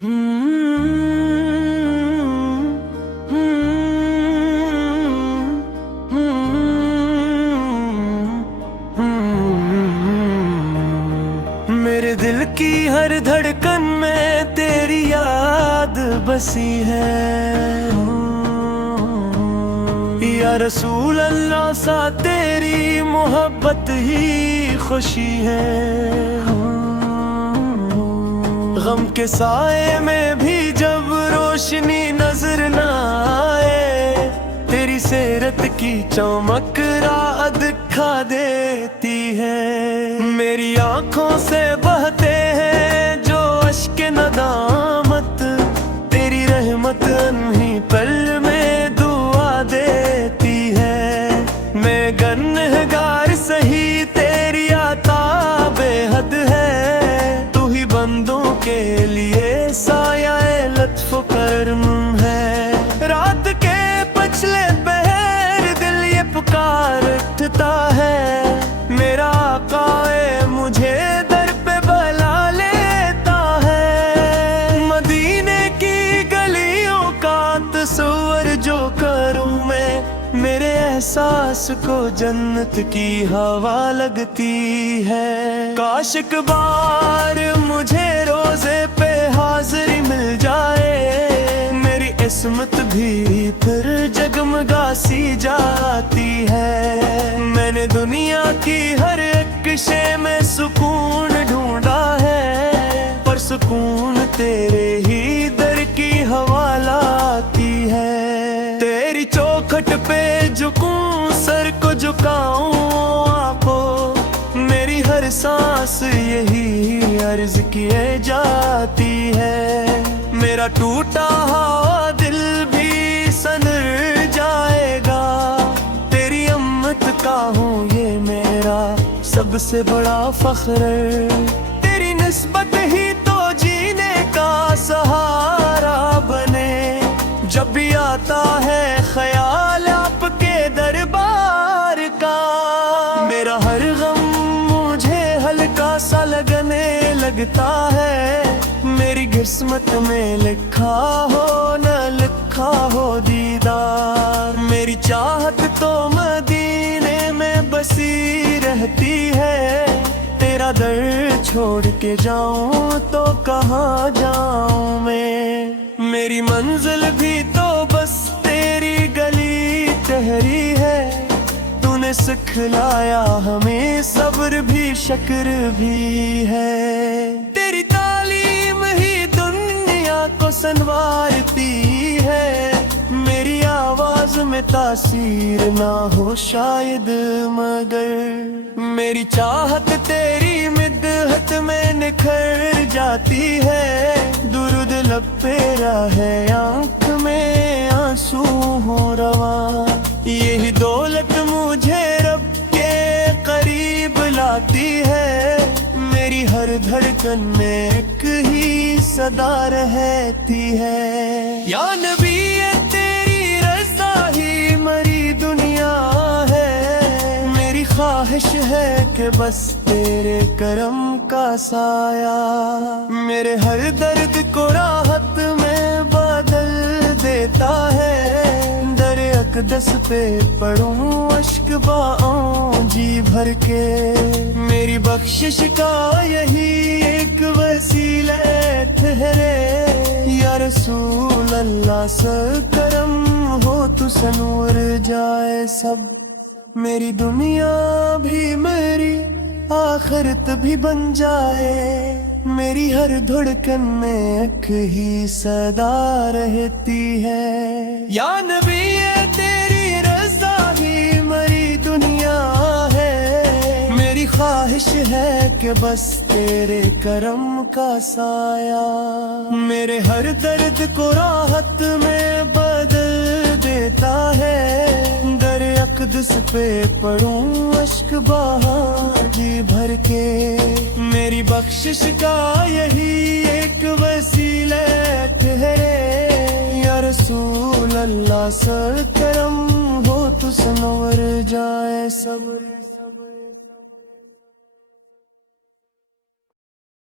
मेरे दिल की हर धड़कन में तेरी याद बसी है। या रसूल अल्लाह सा तेरी मोहब्बत ही खुशी है। गम के साए में भी जब रोशनी नजर न आए, तेरी सीरत की चमक राह दिखा देती है। मेरी आंखों से बहते हैं जो अश्क नदामत, तेरी रहमत अनही पल में दुआ देती है। मैं गुनहगार सही तेरी आता बेहद है, तू ही बंदों के लिए साया-ए लत्फ करम है। रात के पछले पहर दिल ये पुकार उठता है, मेरा आका मुझे दर पे बुला लेता है। मदीने की गलियों का तस्वर जो करूं मैं, मेरे एहसास को जन्नत की हवा लगती है। काश एक बार मुझे रोजे पे हाजिरी मिल जाए, मेरी किस्मत भी फिर जगमगा सी जाती है। मैंने दुनिया की हर एक शे में सुकून ढूंढा है, पर सुकून तेरे ही दर की हवा लाती है। तेरी चौखट पे झुकूं, सर को झुकाऊं आपको, मेरी हर सांस यही अर्ज किए जाती है। मेरा टूटा हुआ दिल भी सनर जाएगा, तेरी अम्मत का हूँ ये मेरा सबसे बड़ा फख्र। तेरी निस्बत ही तो जीने का सहारा बने, जब भी आता है ख्याल आपके दरबार का। मेरा हर गम मुझे हल्का सा लगने लगता है, मेरी किस्मत में लिखा हो न लिखा हो दीदार। मेरी चाहत तो मदीने में बसी रहती है, तेरा दर छोड़ के जाऊं तो कहाँ जाऊं मैं। मेरी मंजिल भी तो बस तेरी गली ठहरी है, तूने सिखलाया हमें सब्र भी शक्र भी है। तेरी तालीम ही दुनिया को संवारती है, मेरी आवाज में तासीर ना हो शायद मगर। मेरी चाहत तेरी मिदहत में निखर जाती है, दुरूद लब पे है आंख में आंसू हो रवा। यही दौलत मुझे रब के करीब लाती है, मेरी हर धड़कन में एक ही सदा रहती है। या नबी ये तेरी रज़ा ही मरी दुनिया है, मेरी ख्वाहिश है कि बस तेरे करम का साया मेरे हर दर्द को राहत में बदल देता है। दर अक़दस पे पढ़ूं अश्क बहाऊं जी भर के, मेरी बख्शिश का यही एक वसीला ठहरे। या रसूल अल्लाह सर करम हो तो सनवर जाए सब, मेरी दुनिया भी मेरी आखिरत भी बन जाए। मेरी हर धड़कन में एक ही सदा रहती है। या नबी ये तेरी रज़ा ही मरी दुनिया है, मेरी ख्वाहिश है कि बस तेरे करम का साया मेरे हर दर्द को राहत में बदल देता है। दर अक़दस पे पढ़ूं अश्क बहा जी भर के, मेरी बख्शिश का यही एक वसीला ठहरे। या रसूल अल्लाह सर करम हो तो सनवर जाए सब।